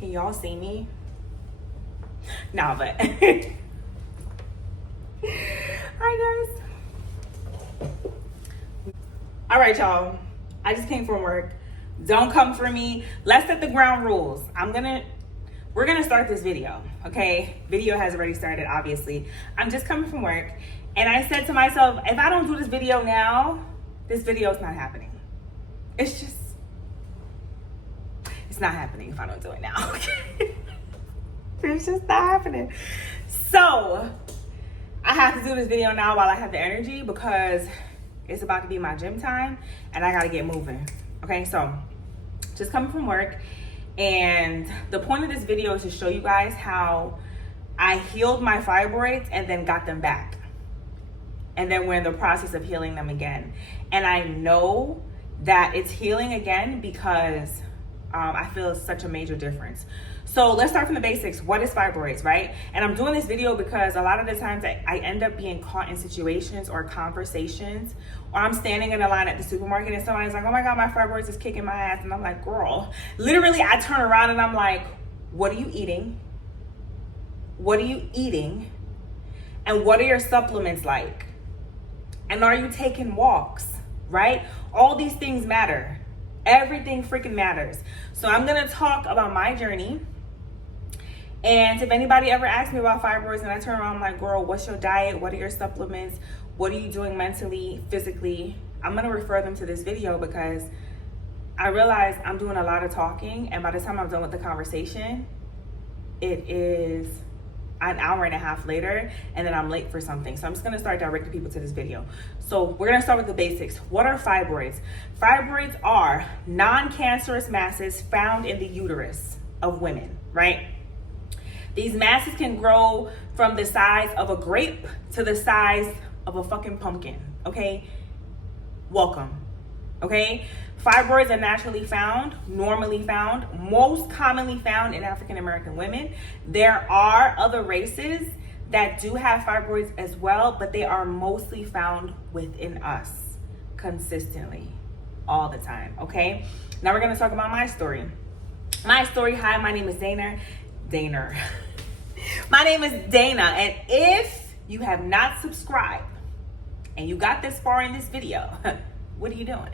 Can y'all see me? Nah, but hi guys. All right, y'all. I just came from work. Don't come for me. Let's set the ground rules. We're gonna start this video, okay? Video has already started, obviously. I'm just coming from work, and I said to myself, if I don't do this video now, this video is not happening. It's not happening if I don't do it now, okay? It's just not happening. So, I have to do this video now while I have the energy because it's about to be my gym time, and I gotta get moving, okay? So, just coming from work. And the point of this video is to show you guys how I healed my fibroids and then got them back. And then we're in the process of healing them again. And I know that it's healing again because I feel such a major difference. So let's start from the basics. What is fibroids, right? And I'm doing this video because a lot of the times I end up being caught in situations or conversations, or I'm standing in a line at the supermarket and somebody's like, oh my God, my fibroids is kicking my ass. And I'm like, girl, literally I turn around and I'm like, what are you eating? What are you eating? And what are your supplements like? And are you taking walks, right? All these things matter. Everything freaking matters. So I'm gonna talk about my journey. And if anybody ever asks me about fibroids and I turn around, I'm like, girl, what's your diet? What are your supplements? What are you doing mentally, physically? I'm gonna refer them to this video because I realize I'm doing a lot of talking, and by the time I'm done with the conversation, it is an hour and a half later, and then I'm late for something. So I'm just gonna start directing people to this video. So we're gonna start with the basics. What are fibroids? Fibroids are non-cancerous masses found in the uterus of women, right? These masses can grow from the size of a grape to the size of a fucking pumpkin, okay? Welcome, okay? Fibroids are naturally found, normally found, most commonly found in African American women. There are other races that do have fibroids as well, but they are mostly found within us consistently, all the time, okay? Now we're gonna talk about my story. My story, hi, my name is Dana. My name is Dana, and if you have not subscribed and you got this far in this video, what are you doing?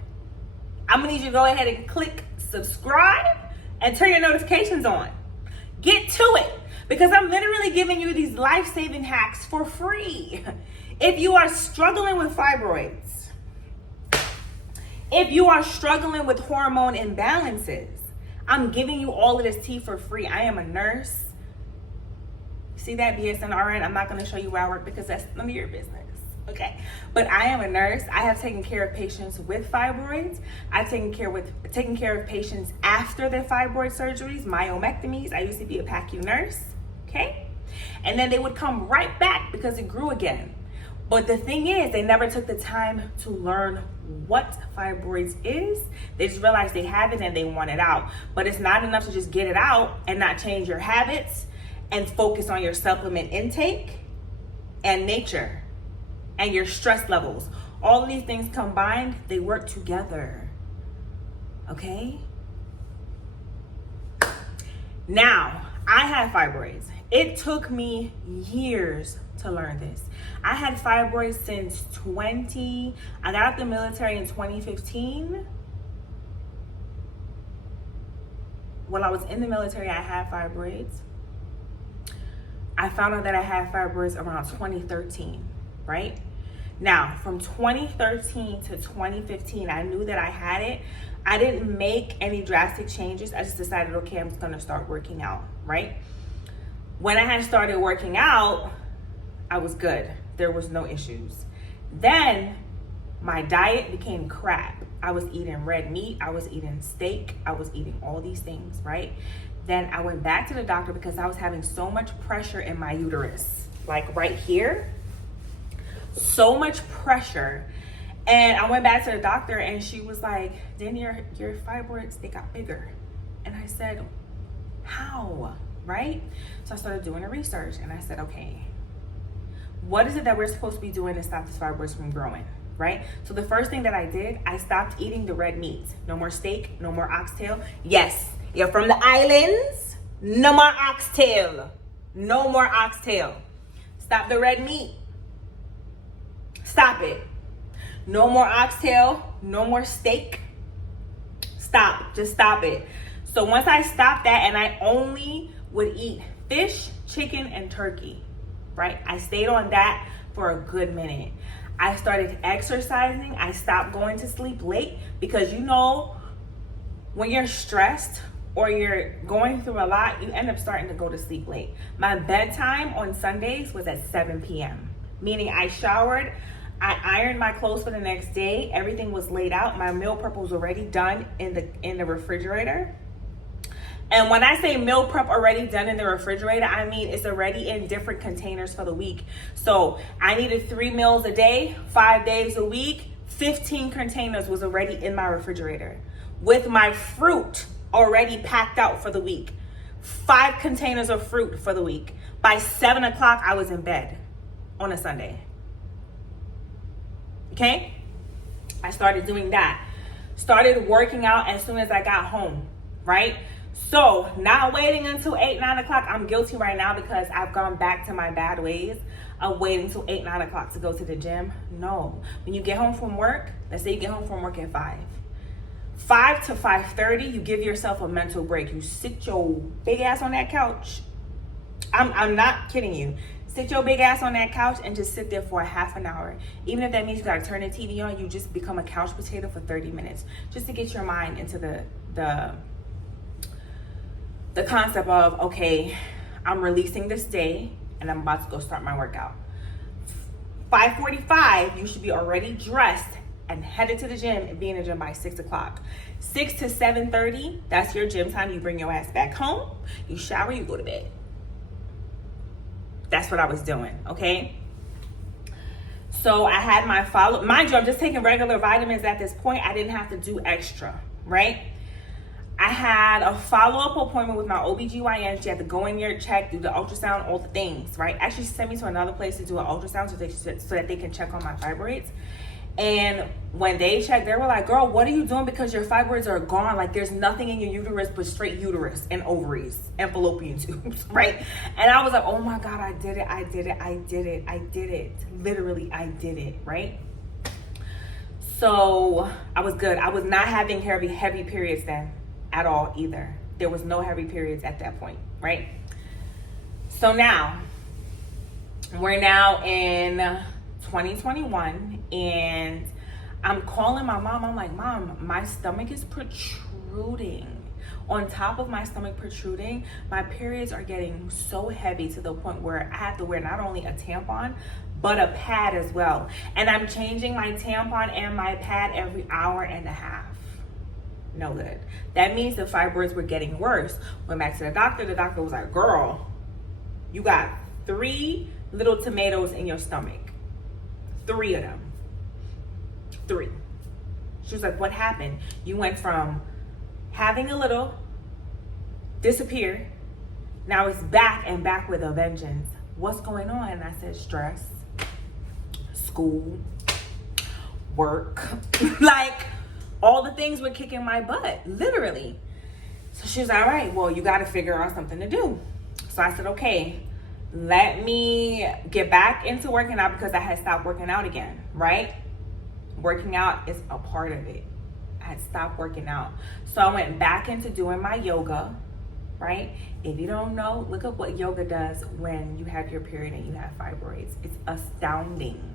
I'm gonna need you to go ahead and click subscribe and turn your notifications on. Get to it, because I'm literally giving you these life-saving hacks for free. If you are struggling with fibroids, if you are struggling with hormone imbalances, I'm giving you all of this tea for free. I am a nurse. See that BSNRN? I'm not gonna show you where I work because that's none of your business. Okay, but I am a nurse. I have taken care of patients with fibroids. I've taken care of patients after their fibroid surgeries, myomectomies. I used to be a PACU nurse, okay? And then they would come right back because it grew again. But the thing is, they never took the time to learn what fibroids is. They just realized they have it and they want it out. But it's not enough to just get it out and not change your habits and focus on your supplement intake and nature and your stress levels. All of these things combined, they work together, okay? Now, I have fibroids. It took me years to learn this. I had fibroids since I got out the military in 2015. When I was in the military, I had fibroids. I found out that I had fibroids around 2013, right? Now, from 2013 to 2015, I knew that I had it. I didn't make any drastic changes. I just decided, okay, I'm just gonna start working out, right? When I had started working out, I was good. There was no issues. Then my diet became crap. I was eating red meat, I was eating steak, I was eating all these things, right? Then I went back to the doctor because I was having so much pressure in my uterus, like right here, so much pressure. And I went back to the doctor and she was like, then your fibroids, they got bigger. And I said, how, right? So I started doing the research and I said, okay, what is it that we're supposed to be doing to stop this fibroids from growing, right? So the first thing that I did, I stopped eating the red meat. No more steak, no more oxtail. Yes, you're from the islands. No more oxtail. No more oxtail. Stop the red meat. Stop it. No more oxtail. No more steak. Stop. Just stop it. So once I stopped that, and I only would eat fish, chicken, and turkey, right? I stayed on that for a good minute. I started exercising. I stopped going to sleep late because, you know, when you're stressed or you're going through a lot, you end up starting to go to sleep late. My bedtime on Sundays was at 7 p.m., meaning I showered, I ironed my clothes for the next day, everything was laid out, my meal prep was already done in the refrigerator. And when I say meal prep already done in the refrigerator, I mean it's already in different containers for the week. So I needed 3 meals a day, 5 days a week, 15 containers was already in my refrigerator with my fruit already packed out for the week. 5 containers of fruit for the week. By 7 o'clock, I was in bed on a Sunday. Okay? I started doing that. Started working out as soon as I got home, right? So not waiting until 8, 9 o'clock. I'm guilty right now because I've gone back to my bad ways of waiting till 8, 9 o'clock to go to the gym. No. When you get home from work, let's say you get home from work at 5 to 5:30, you give yourself a mental break. You sit your big ass on that couch. I'm not kidding you. Sit your big ass on that couch and just sit there for a half an hour. Even if that means you gotta turn the TV on, you just become a couch potato for 30 minutes just to get your mind into the concept of, okay, I'm releasing this day and I'm about to go start my workout. 5:45, you should be already dressed and headed to the gym and be in the gym by 6 o'clock. 6 to 7:30, that's your gym time. You bring your ass back home, you shower, you go to bed. That's what I was doing, okay? So I had my follow, mind you, I'm just taking regular vitamins at this point. I didn't have to do extra, right? I had a follow-up appointment with my OBGYN. She had to go in there, check, do the ultrasound, all the things, right? Actually, she sent me to another place to do an ultrasound so that they can check on my fibroids. And when they checked, they were like, girl, what are you doing? Because your fibroids are gone. Like, there's nothing in your uterus but straight uterus and ovaries and fallopian tubes, right? And I was like, oh my God, I did it. Literally, I did it, right? So I was good. I was not having heavy periods then at all either. There was no heavy periods at that point, right? So now, we're now in 2021 and I'm calling my mom. I'm like, Mom, my stomach is protruding. On top of my stomach protruding, my periods are getting so heavy to the point where I have to wear not only a tampon, but a pad as well. And I'm changing my tampon and my pad every hour and a half. No good. That means the fibroids were getting worse. Went back to the doctor. The doctor was like, girl, you got 3 little tomatoes in your stomach. 3 of them. 3. She was like, what happened? You went from having a little, disappear, now it's back and back with a vengeance. What's going on? And I said, stress, school, work. Like, all the things were kicking my butt, literally. So she was like, all right, well, you got to figure out something to do. So I said, okay, let me get back into working out because I had stopped working out again, right? Working out is a part of it. I had stopped working out. So I went back into doing my yoga, right? If you don't know, look up what yoga does when you have your period and you have fibroids. It's astounding.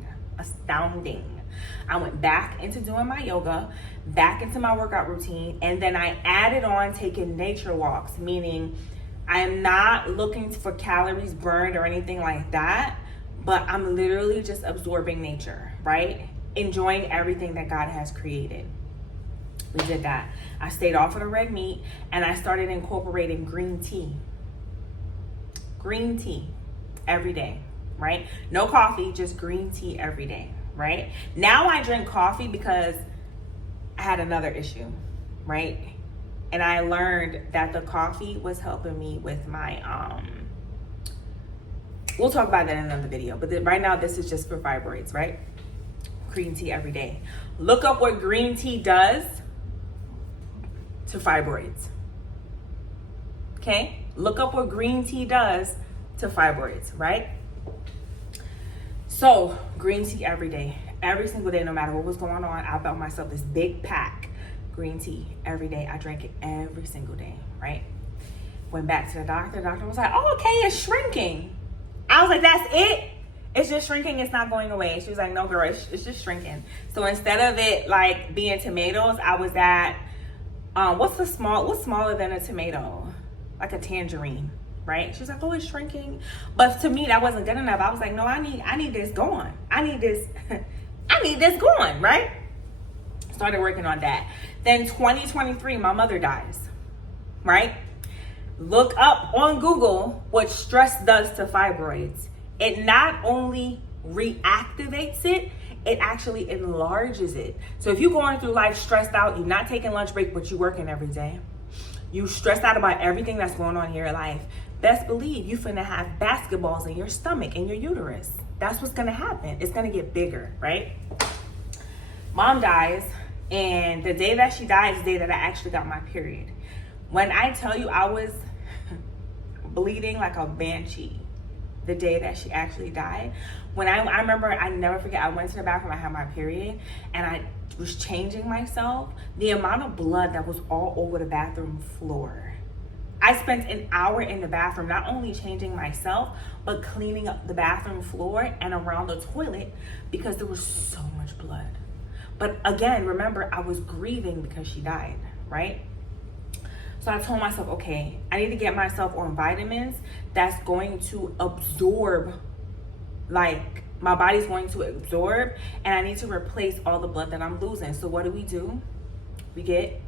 I went back into doing my yoga, back into my workout routine, and then I added on taking nature walks, meaning I'm not looking for calories burned or anything like that, but I'm literally just absorbing nature, right? Enjoying everything that God has created. We did that. I stayed off of the red meat and I started incorporating green tea. Green tea every day, right? No coffee, just green tea every day, right? Now I drink coffee because I had another issue, right? And I learned that the coffee was helping me with my, we'll talk about that in another video, but right now this is just for fibroids, right? Green tea every day. Look up what green tea does to fibroids, okay? Look up what green tea does to fibroids, right? So green tea every day, every single day, no matter what was going on. I found myself this big pack green tea every day. I drank it every single day, right? Went back to the doctor. The doctor was like, oh, okay, it's shrinking. I was like, that's it? It's just shrinking, it's not going away. She was like, no, girl, it's just shrinking. So instead of it like being tomatoes, I was at, what's smaller than a tomato? Like a tangerine, right? She was like, oh, it's shrinking. But to me, that wasn't good enough. I was like, no, I need this going. I need this going, right? Started working on that. Then 2023, my mother dies, right? Look up on Google what stress does to fibroids. It not only reactivates it, it actually enlarges it. So if you're going through life stressed out, you're not taking lunch break, but you're working every day, you stressed out about everything that's going on in your life, best believe you finna have basketballs in your stomach and your uterus. That's what's gonna happen. It's gonna get bigger, right? Mom dies, and the day that she died is the day that I actually got my period. When I tell you I was bleeding like a banshee the day that she actually died. When I remember, I never forget, I went to the bathroom, I had my period, and I was changing myself. The amount of blood that was all over the bathroom floor. I spent an hour in the bathroom, not only changing myself, but cleaning up the bathroom floor and around the toilet because there was so much blood. But again, remember, I was grieving because she died, right? So I told myself, okay, I need to get myself on vitamins that's going to absorb, like my body's going to absorb, and I need to replace all the blood that I'm losing. So what do? We get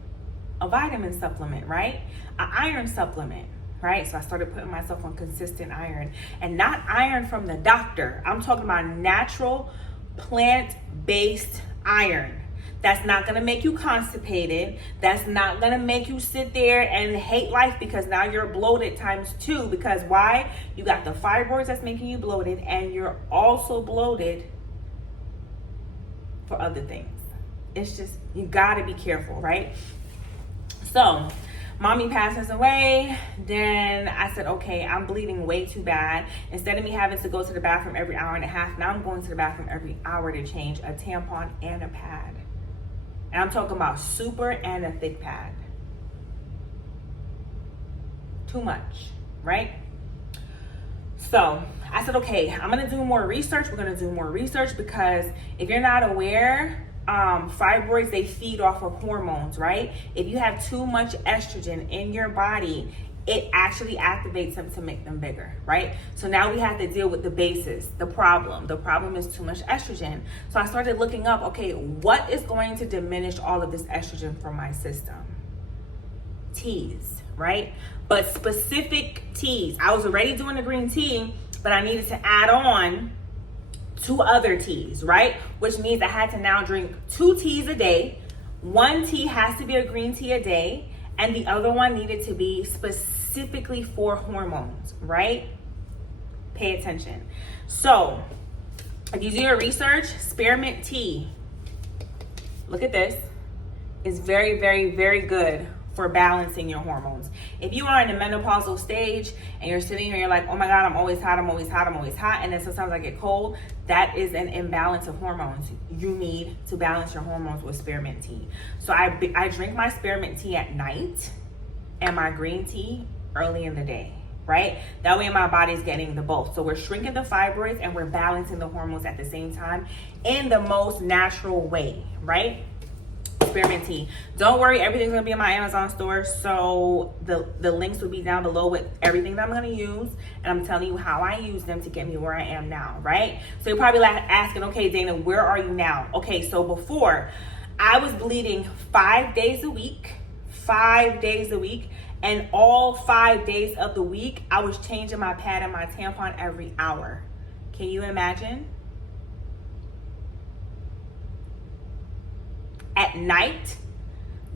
a vitamin supplement, right? An iron supplement, right? So I started putting myself on consistent iron, and not iron from the doctor. I'm talking about natural plant-based iron. That's not gonna make you constipated. That's not gonna make you sit there and hate life because now you're bloated ×2. Because why? You got the fibroids that's making you bloated, and you're also bloated for other things. It's just, you gotta be careful, right? So, mommy passes away. Then I said, okay, I'm bleeding way too bad. Instead of me having to go to the bathroom every hour and a half, now I'm going to the bathroom every hour to change a tampon and a pad. And I'm talking about super and a thick pad. Too much, right? So I said, okay, I'm gonna do more research. We're gonna do more research because if you're not aware, fibroids, they feed off of hormones, right? If you have too much estrogen in your body, it actually activates them to make them bigger, right? So now we have to deal with the basis, the problem. The problem is too much estrogen. So I started looking up, okay, what is going to diminish all of this estrogen from my system? Teas, right? But specific teas. I was already doing the green tea, but I needed to add on 2 other teas, right? Which means I had to now drink 2 teas a day. 1 tea has to be a green tea a day, and the other one needed to be specifically for hormones, right? Pay attention. So, if you do your research, spearmint tea, look at this, is very, very, very good for balancing your hormones. If you are in the menopausal stage and you're sitting here, you're like, oh my God, I'm always hot, I'm always hot, I'm always hot, and then sometimes I get cold, that is an imbalance of hormones. You need to balance your hormones with spearmint tea. So I drink my spearmint tea at night and my green tea early in the day, right? That way my body's getting the both. So we're shrinking the fibroids and we're balancing the hormones at the same time in the most natural way, right? Spearmint tea. Don't worry, everything's gonna be in my Amazon store, so the links will be down below with everything that I'm gonna use, and I'm telling you how I use them to get me where I am now, right? So you're probably like asking, okay, Dana, where are you now? Okay, so before, I was bleeding 5 days a week, and all 5 days of the week, I was changing my pad and my tampon every hour. Can you imagine? At night,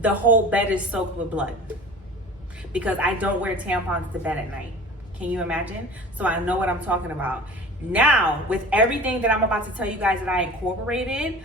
the whole bed is soaked with blood because I don't wear tampons to bed at night. Can you imagine? So I know what I'm talking about. Now, with everything that I'm about to tell you guys that I incorporated,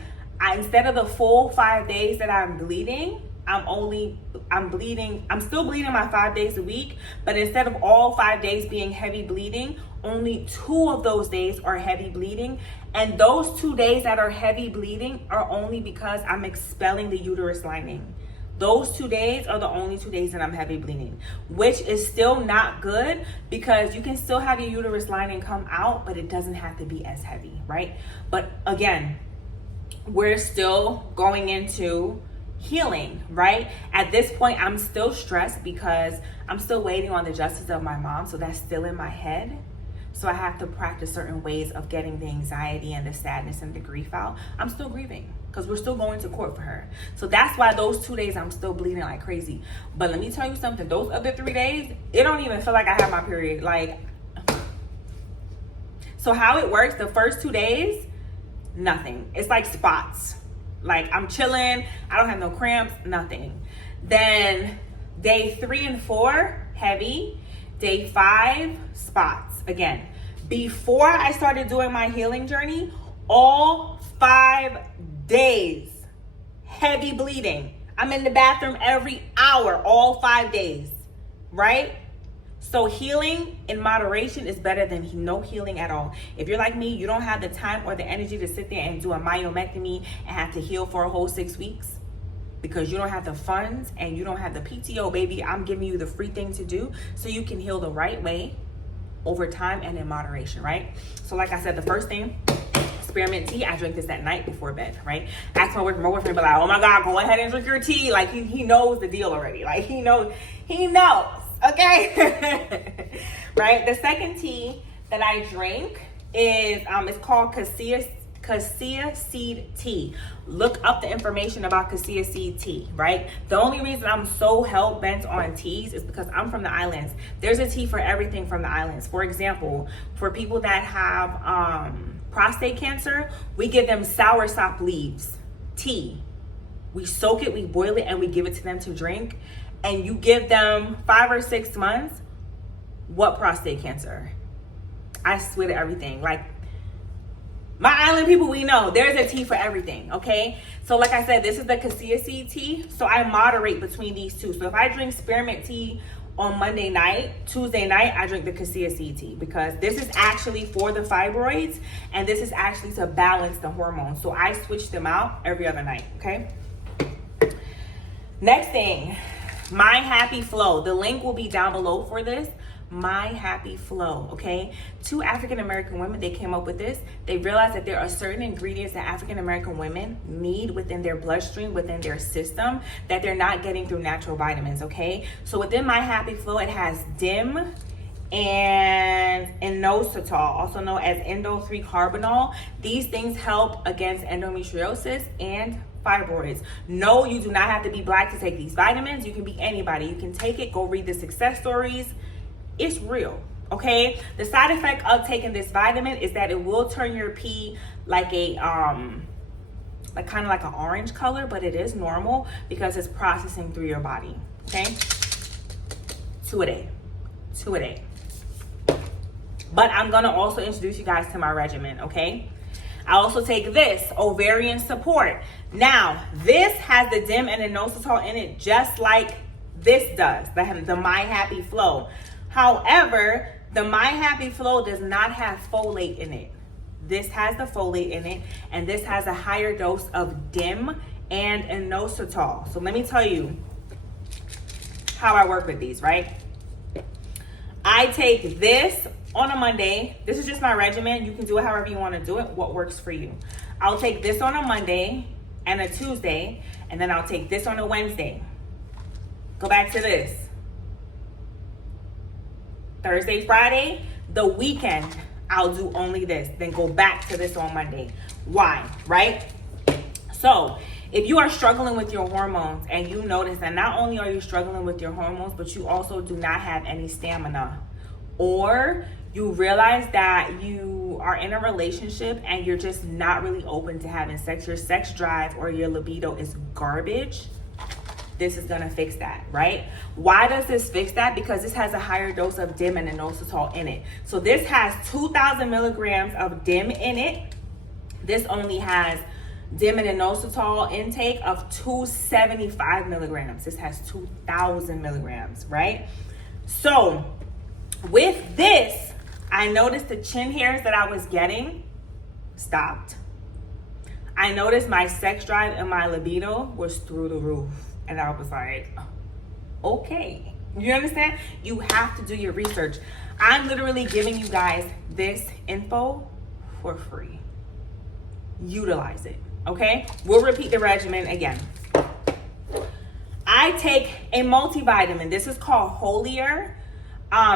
instead of the full 5 days that I'm bleeding, I'm bleeding. I'm still bleeding my 5 days a week, but instead of all 5 days being heavy bleeding, only 2 of those days are heavy bleeding. And those 2 days that are heavy bleeding are only because I'm expelling the uterus lining. Those 2 days are the only 2 days that I'm heavy bleeding, which is still not good, because you can still have your uterus lining come out, but it doesn't have to be as heavy, right? But again, we're still going into healing, right? At this point, I'm still stressed because I'm still waiting on the justice of my mom, so that's still in my head. So I have to practice certain ways of getting the anxiety and the sadness and the grief out. I'm still grieving because we're still going to court for her. So that's why those 2 days I'm still bleeding like crazy. But let me tell you something, those other 3 days, it don't even feel like I have my period. Like, so how it works, the first 2 days, nothing. It's like spots. Like, I'm chilling, I don't have no cramps, nothing. Then day 3 and 4, heavy. Day 5, spots again. Before I started doing my healing journey, all 5 days, heavy bleeding. I'm in the bathroom every hour, all 5 days, right? So healing in moderation is better than no healing at all. If you're like me, you don't have the time or the energy to sit there and do a myomectomy and have to heal for a whole 6 weeks because you don't have the funds and you don't have the PTO, baby. I'm giving you the free thing to do so you can heal the right way over time and in moderation, right? So like I said, the first thing, spearmint tea. I drink this at night before bed, right? Ask my boyfriend, be like, oh my God, go ahead and drink your tea. Like he knows the deal already. Like he knows. Okay. Right. The second tea that I drink is it's called cassia seed tea. Look up the information about cassia seed tea, right? The only reason I'm so hell bent on teas is because I'm from the islands. There's a tea for everything from the islands. For example, for people that have prostate cancer, we give them soursop leaves tea. We soak it, we boil it, and we give it to them to drink. And you give them 5 or 6 months, what prostate cancer? I swear to everything. Like, my island people, we know there's a tea for everything, okay? So like I said, this is the cassia seed tea. So I moderate between these two. So if I drink spearmint tea on Monday night, Tuesday night, I drink the cassia seed tea because this is actually for the fibroids and this is actually to balance the hormones. So I switch them out every other night, okay? Next thing, My Happy Flow. The link will be down below for this. My Happy Flow, okay? 2 African American women, they came up with this. They realized that there are certain ingredients that African American women need within their bloodstream, within their system, that they're not getting through natural vitamins, okay? So within My Happy Flow, it has DIM and inositol, also known as endo-3-carbinol. These things help against endometriosis and fibroids. No, you do not have to be Black to take these vitamins. You can be anybody. You can take it. Go read the success stories. It's real, okay? The side effect of taking this vitamin is that it will turn your pee like a like kind of like an orange color, but it is normal because it's processing through your body, okay? 2 a day. But I'm gonna also introduce you guys to my regimen, okay? I also take this, ovarian support. Now, this has the DIM and inositol in it just like this does, the My Happy Flow. However, the My Happy Flow does not have folate in it. This has the folate in it, and this has a higher dose of DIM and inositol. So let me tell you how I work with these, right? I take this on a Monday. This is just my regimen. You can do it however you want to do it, what works for you. I'll take this on a Monday and a Tuesday, and then I'll take this on a Wednesday. Go back to this. Thursday, Friday, the weekend, I'll do only this. Then go back to this on Monday. Why, right? So if you are struggling with your hormones and you notice that not only are you struggling with your hormones, but you also do not have any stamina, or you realize that you are in a relationship and you're just not really open to having sex, your sex drive or your libido is garbage, this is gonna fix that, right? Why does this fix that? Because this has a higher dose of DIM and inositol in it. So this has 2,000 milligrams of DIM in it. This only has inositol intake of 275 milligrams. This has 2,000 milligrams, right? So with this, I noticed the chin hairs that I was getting stopped. I noticed my sex drive and my libido was through the roof. And I was like, okay. You understand? You have to do your research. I'm literally giving you guys this info for free. Utilize it, okay? We'll repeat the regimen again. I take a multivitamin. This is called Holier.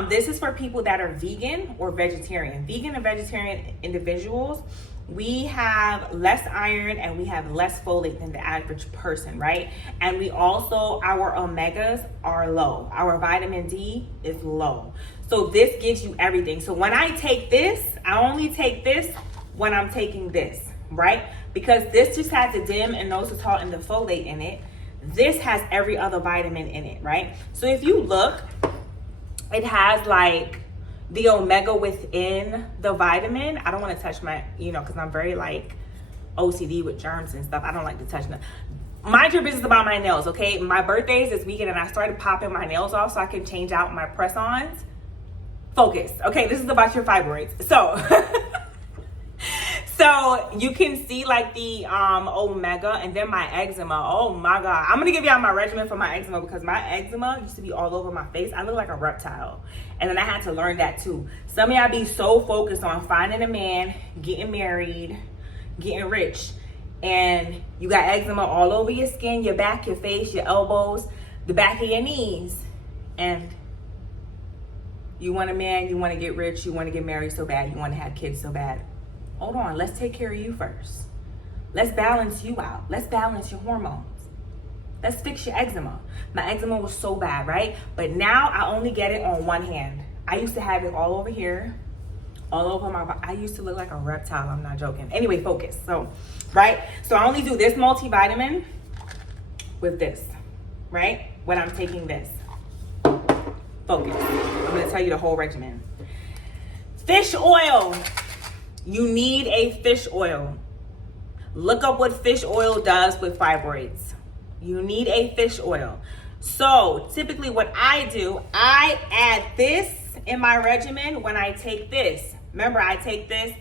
This is for people that are vegan or vegetarian. Vegan and vegetarian individuals, we have less iron and we have less folate than the average person, right? And we also, our omegas are low. Our vitamin D is low. So this gives you everything. So when I take this, I only take this when I'm taking this, right? Because this just has the inositol and the folate in it. This has every other vitamin in it, right? So if you look, it has like the omega within the vitamin. I don't want to touch my, because I'm very like OCD with germs and stuff. I don't like to touch them. Mind your business about my nails, okay? My birthday is this weekend and I started popping my nails off so I can change out my press-ons. Focus, okay? This is about your fibroids. So you can see like the omega and then my eczema. Oh my God. I'm gonna give y'all my regimen for my eczema because my eczema used to be all over my face. I look like a reptile. And then I had to learn that too. Some of y'all be so focused on finding a man, getting married, getting rich, and you got eczema all over your skin, your back, your face, your elbows, the back of your knees. And you want a man, you want to get rich, you want to get married so bad, you want to have kids so bad. Hold on, let's take care of you first. Let's balance you out. Let's balance your hormones. Let's fix your eczema. My eczema was so bad, right? But now I only get it on one hand. I used to have it all over here, all over my body. I used to look like a reptile, I'm not joking. Anyway, focus, right? So I only do this multivitamin with this, right? When I'm taking this. Focus. I'm gonna tell you the whole regimen. Fish oil. You need a fish oil. Look up what fish oil does with fibroids. You need a fish oil. So typically what I do, I add this in my regimen when I take this. Remember, I take this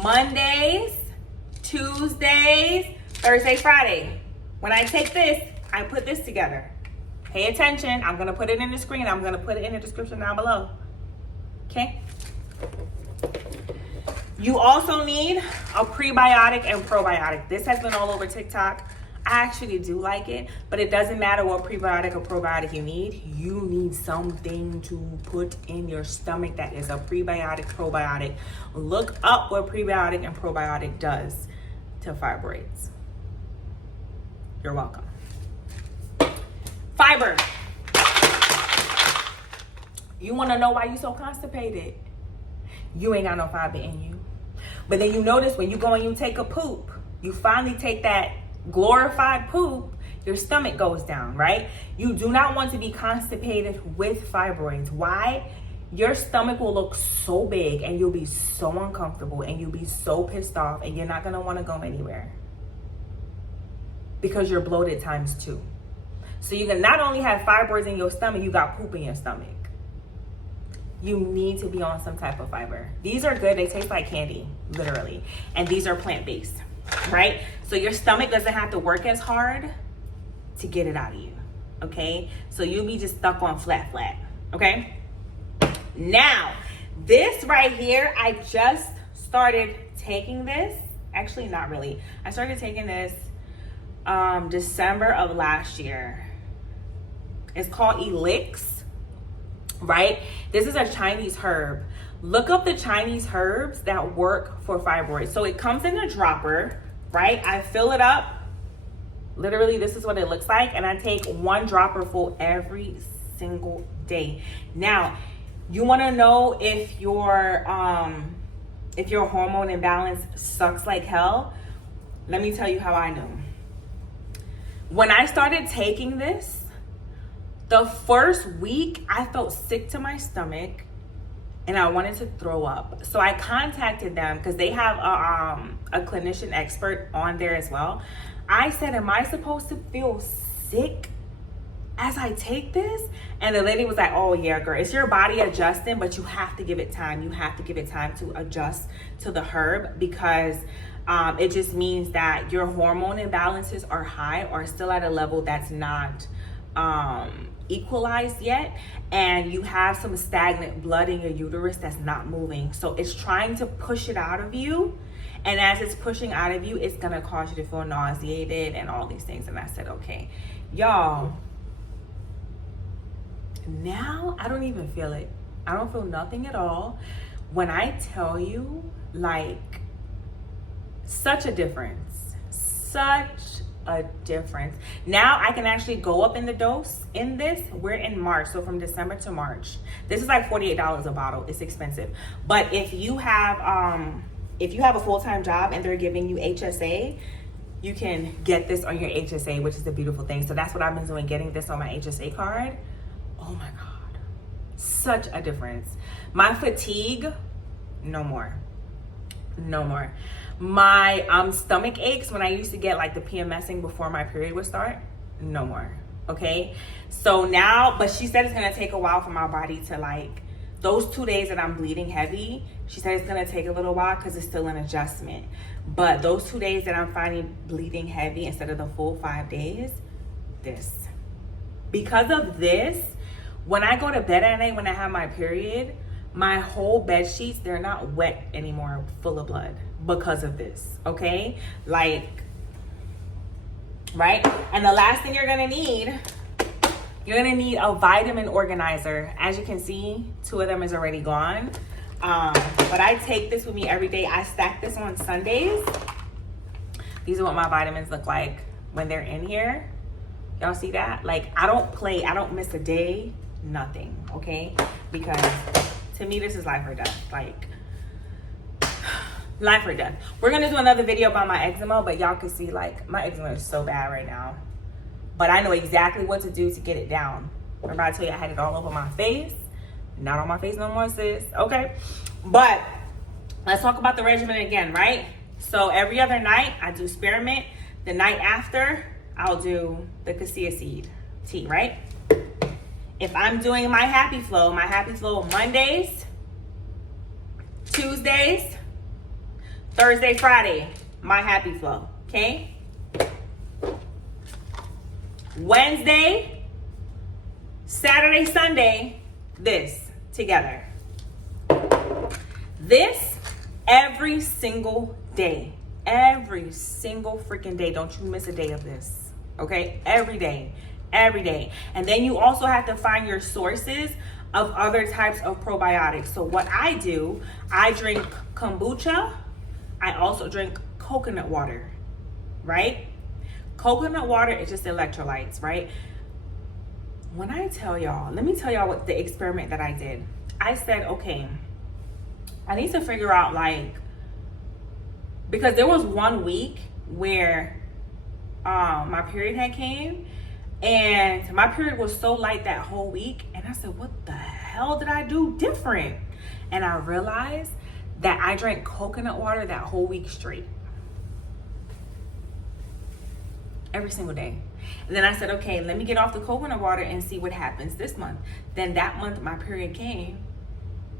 Mondays, Tuesdays, Thursday, Friday. When I take this, I put this together. Pay attention. I'm gonna put it in the screen. I'm gonna put it in the description down below. Okay? You also need a prebiotic and probiotic. This has been all over TikTok. I actually do like it, but it doesn't matter what prebiotic or probiotic you need. You need something to put in your stomach that is a prebiotic, probiotic. Look up what prebiotic and probiotic does to fibroids. You're welcome. Fiber. You want to know why you're so constipated? You ain't got no fiber in you. But then you notice when you go and you take a poop, you finally take that glorified poop, your stomach goes down, right? You do not want to be constipated with fibroids. Why? Your stomach will look so big and you'll be so uncomfortable and you'll be so pissed off and you're not going to want to go anywhere because you're bloated ×2. So you can not only have fibroids in your stomach, you got poop in your stomach. You need to be on some type of fiber. These are good. They taste like candy, literally. And these are plant-based, right? So your stomach doesn't have to work as hard to get it out of you, okay? So you'll be just stuck on flat, okay? Now, this right here, I just started taking this. Actually, not really. I started taking this December of last year. It's called Elix. Right? This is a Chinese herb. Look up the Chinese herbs that work for fibroids. So it comes in a dropper, right? I fill it up. Literally, this is what it looks like. And I take 1 dropper full every single day. Now, you want to know if your hormone imbalance sucks like hell? Let me tell you how I know. When I started taking this, the first week, I felt sick to my stomach and I wanted to throw up. So I contacted them because they have a clinician expert on there as well. I said, am I supposed to feel sick as I take this? And the lady was like, oh yeah, girl, it's your body adjusting, but you have to give it time. You have to give it time to adjust to the herb, because it just means that your hormone imbalances are high or still at a level that's not equalized yet, and you have some stagnant blood in your uterus that's not moving. So it's trying to push it out of you, and as it's pushing out of you, it's gonna cause you to feel nauseated and all these things. And I said, okay, y'all, now I don't even feel it. I don't feel nothing at all. When I tell you, like, such a difference, such a difference. Now I can actually go up in the dose in this. We're in March, so from December to March. This is like $48 a bottle. It's expensive. But if you have a full-time job and they're giving you HSA, you can get this on your HSA, which is a beautiful thing. So that's what I've been doing, getting this on my HSA card. Oh my God, such a difference. My fatigue, no more. No more. My stomach aches when I used to get like the PMSing before my period would start, no more. Okay, so now, but she said it's gonna take a while for my body to, like, those 2 days that I'm bleeding heavy, she said it's gonna take a little while because it's still an adjustment. But those 2 days that I'm finally bleeding heavy instead of the full 5 days, because of this, when I go to bed at night when I have my period, my whole bed sheets, they're not wet anymore, full of blood, because of this, okay? Like, right? And the last thing you're gonna need a vitamin organizer. As you can see, 2 of them is already gone. But I take this with me every day. I stack this on Sundays. These are what my vitamins look like when they're in here. Y'all see that? Like, I don't play, I don't miss a day, nothing, okay? Because to me, this is life or death. Like, life or death. We're gonna do another video about my eczema, but y'all can see, like, my eczema is so bad right now. But I know exactly what to do to get it down. Remember I told you I had it all over my face? Not on my face no more, sis. Okay. But let's talk about the regimen again, right? So every other night I do spearmint. The night after I'll do the cassia seed tea, right? If I'm doing my happy flow Mondays, Tuesdays, Thursday, Friday, my happy flow, okay? Wednesday, Saturday, Sunday, this together. This every single day. Every single freaking day. Don't you miss a day of this, okay? Every day. Every day. And then you also have to find your sources of other types of probiotics. So what I do, I drink kombucha. I also drink coconut water, right? Coconut water is just electrolytes, right? When I tell y'all, let me tell y'all what the experiment that I did. I said, okay, I need to figure out, like, because there was 1 week where my period had came, and my period was so light that whole week, and I said, what the hell did I do different? And I realized that I drank coconut water that whole week straight. Every single day. And then I said, okay, let me get off the coconut water and see what happens this month. Then that month my period came,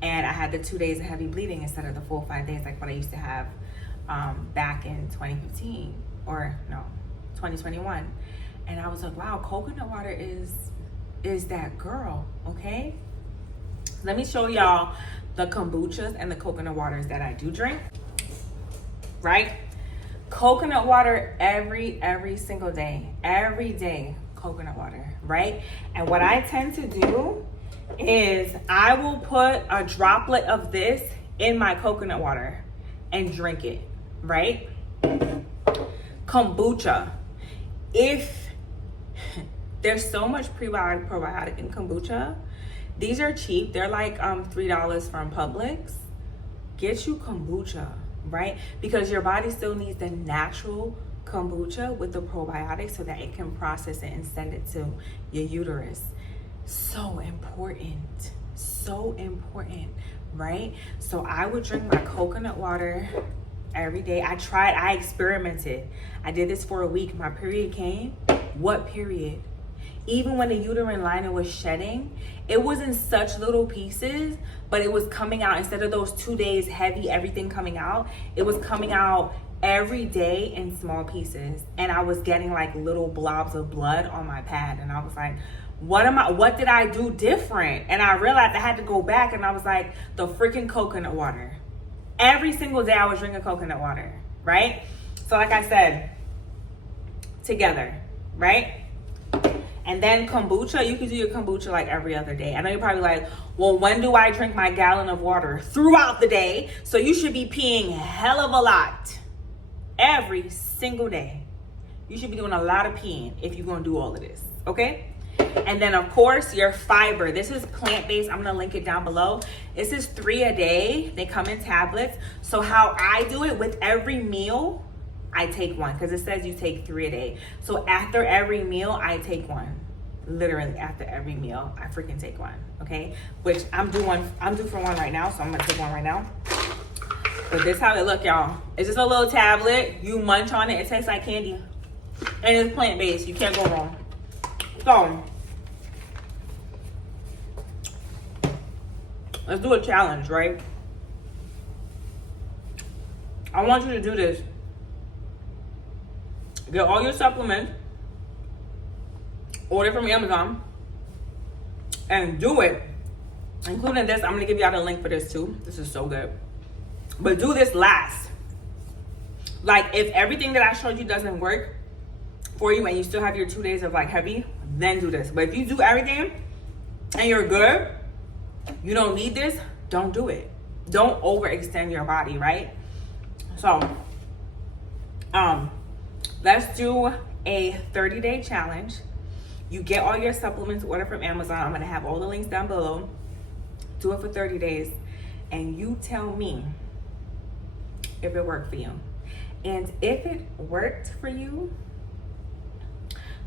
and I had the 2 days of heavy bleeding instead of the full 5 days like what I used to have back in 2015, or no, 2021. And I was like, wow, coconut water is that girl, okay? Let me show y'all the kombuchas and the coconut waters that I do drink, right? Coconut water every single day. Every day, coconut water, right? And what I tend to do is I will put a droplet of this in my coconut water and drink it, right? Kombucha. If there's so much probiotic in kombucha, these are cheap. They're like $3 from Publix. Get you kombucha, right? Because your body still needs the natural kombucha with the probiotics so that it can process it and send it to your uterus. So important, so important. right? So I would drink my coconut water every day. I experimented. I did this for a week. My period came. What period? Even when the uterine lining was shedding, it was in such little pieces, but it was coming out instead of those 2 days heavy, everything coming out, it was coming out every day in small pieces. And I was getting like little blobs of blood on my pad. And I was like, what did I do different? And I realized I had to go back, and I was like, the freaking coconut water. Every single day I was drinking coconut water, right? So like I said, together, right? And then kombucha, you can do your kombucha like every other day. I know you're probably like, well, when do I drink my gallon of water? Throughout the day. So you should be peeing hell of a lot every single day. You should be doing a lot of peeing if you're gonna do all of this, okay? And then of course, your fiber. This is plant-based. I'm gonna link it down below. This is 3 a day. They come in tablets. So how I do it, with every meal, I take one, because it says you take 3 a day. So after every meal, I take one. Literally after every meal, I freaking take one, okay? Which I'm due for one right now, so I'm gonna take one right now. But this how it look, y'all. It's just a little tablet. You munch on it, it tastes like candy. And it's plant-based, you can't go wrong. So, let's do a challenge, right? I want you to do this. Get all your supplements, order from Amazon, and do it. Including this, I'm gonna give y'all the link for this too. This is so good. But do this last. Like, if everything that I showed you doesn't work for you and you still have your 2 days of like heavy, then do this. But if you do everything and you're good, you don't need this, don't do it. Don't overextend your body, right? So, let's do a 30-day challenge. You get all your supplements, order from Amazon. I'm gonna have all the links down below. Do it for 30 days, and you tell me if it worked for you. And if it worked for you,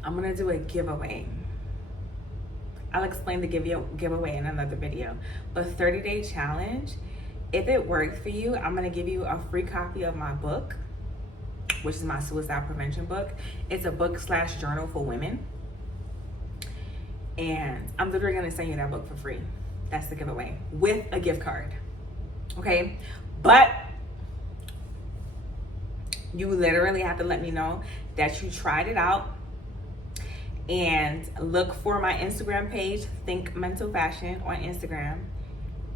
I'm gonna do a giveaway. I'll explain the giveaway in another video. But 30-day challenge, if it worked for you, I'm gonna give you a free copy of my book, which is my suicide prevention book. It's a book/journal for women. And I'm literally gonna send you that book for free. That's the giveaway, with a gift card, okay? But you literally have to let me know that you tried it out, and look for my Instagram page, Think Mental Fashion on Instagram,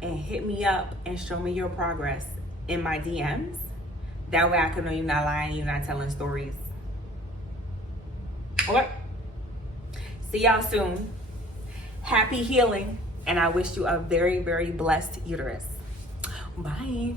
and hit me up and show me your progress in my DMs. That way I can know you're not lying, you're not telling stories. Okay? See y'all soon. Happy healing, and I wish you a very, very blessed uterus. Bye.